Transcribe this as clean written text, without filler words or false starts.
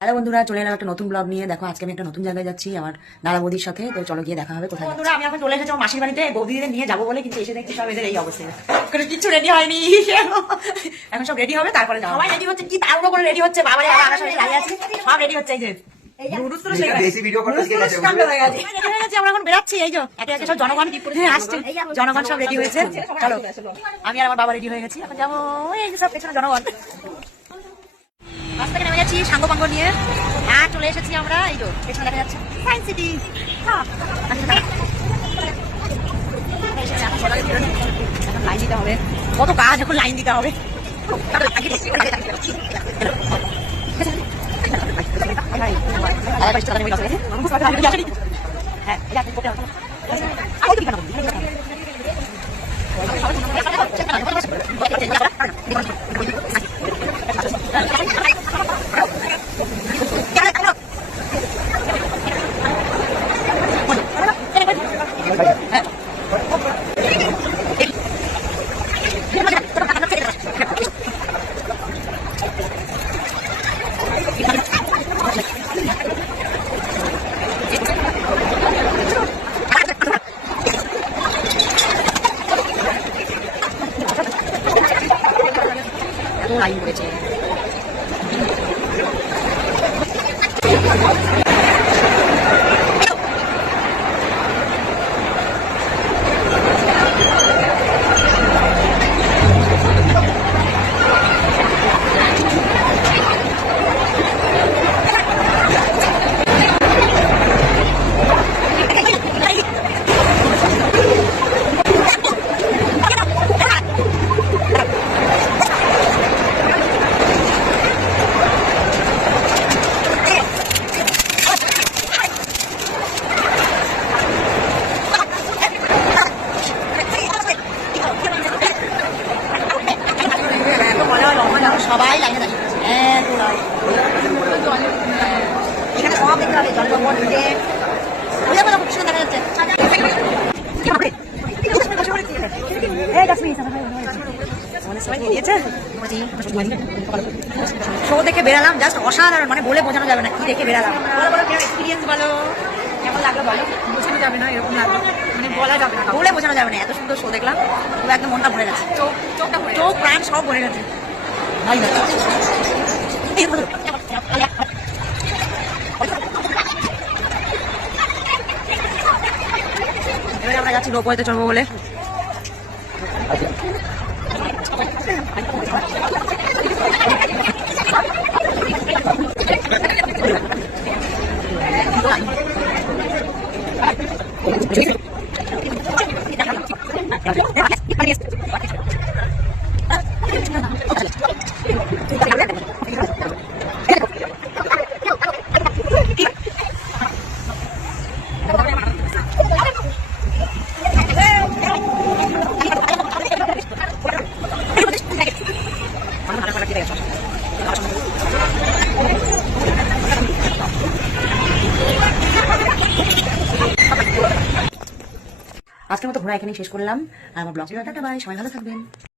Hello বন্ধুরা, চলে এলাম একটা নতুন ব্লগ নিয়ে। দেখো আজকে আমি একটা নতুন জায়গায় যাচ্ছি আমার দাদা বৌদির সাথে। তো চলো গিয়ে দেখা হবে কোথায়। বন্ধুরা, আমি এখন চলে এসেছি মাসির বাড়িতে বৌদিদের নিয়ে যাবো বলে, কিন্তু এসে দেখছি সব এদের এই অবস্থা, কোনো কিছু রেডি হয়নি। এখন সব রেডি হবে, তারপরে সবাই রেডি হচ্ছে। কি তাড়াহুড়ো করে রেডি হচ্ছে, বাবা আমার সাথে দাঁড়িয়ে আছে, সব রেডি হচ্ছে। এই যে আমরা এখন বেরাচ্ছি, এই যে একে একে সব জনগণ আসছে, জনগণ সব রেডি হয়েছে। চলো, আমি আর আমার বাবা রেডি হয়ে গেছি, এখন যাবো। এই যে সব পেছনে জনগণ, বাস থেকে নেমে যাচ্ছি সাঙ্গ পাঙ্গ নিয়ে, আর চলে এসেছি আমরা। এই তো পেছনে দেখা যাচ্ছে সায়েন্স সিটি। এখন লাইন দিতে হবে, কত কাজ, এখন লাইন দিতে হবে। লাইন করেছে। সবাই লাইনে দাঁড়িয়ে আছে, এখানে সব দেখতে হবে। জলজঙ্গল থেকে দেখা যাচ্ছে। শো দেখে বেরালাম, জাস্ট অসাধারণ, মানে বলে বোঝানো যাবে না কি দেখে বেরালাম। এক্সপিরিয়েন্স বলো, কেমন লাগলো বলো? বোঝানো যাবে না, এরকম লাগলো, মানে বলা যাবে না, বলে বোঝানো যাবে না। এত সুন্দর শো দেখলাম, পুরো একদম মনটা ভরে গেছে, চোখ প্রাণ সব ভরে গেছে। এবারে আমরা যাচ্ছি রোপওয়েতে চড়বো বলে। আজকের মতো ঘোরা এখানেই শেষ করলাম। আর আমার ব্লগটা, টাটা বাই, সবাই ভালো থাকবেন।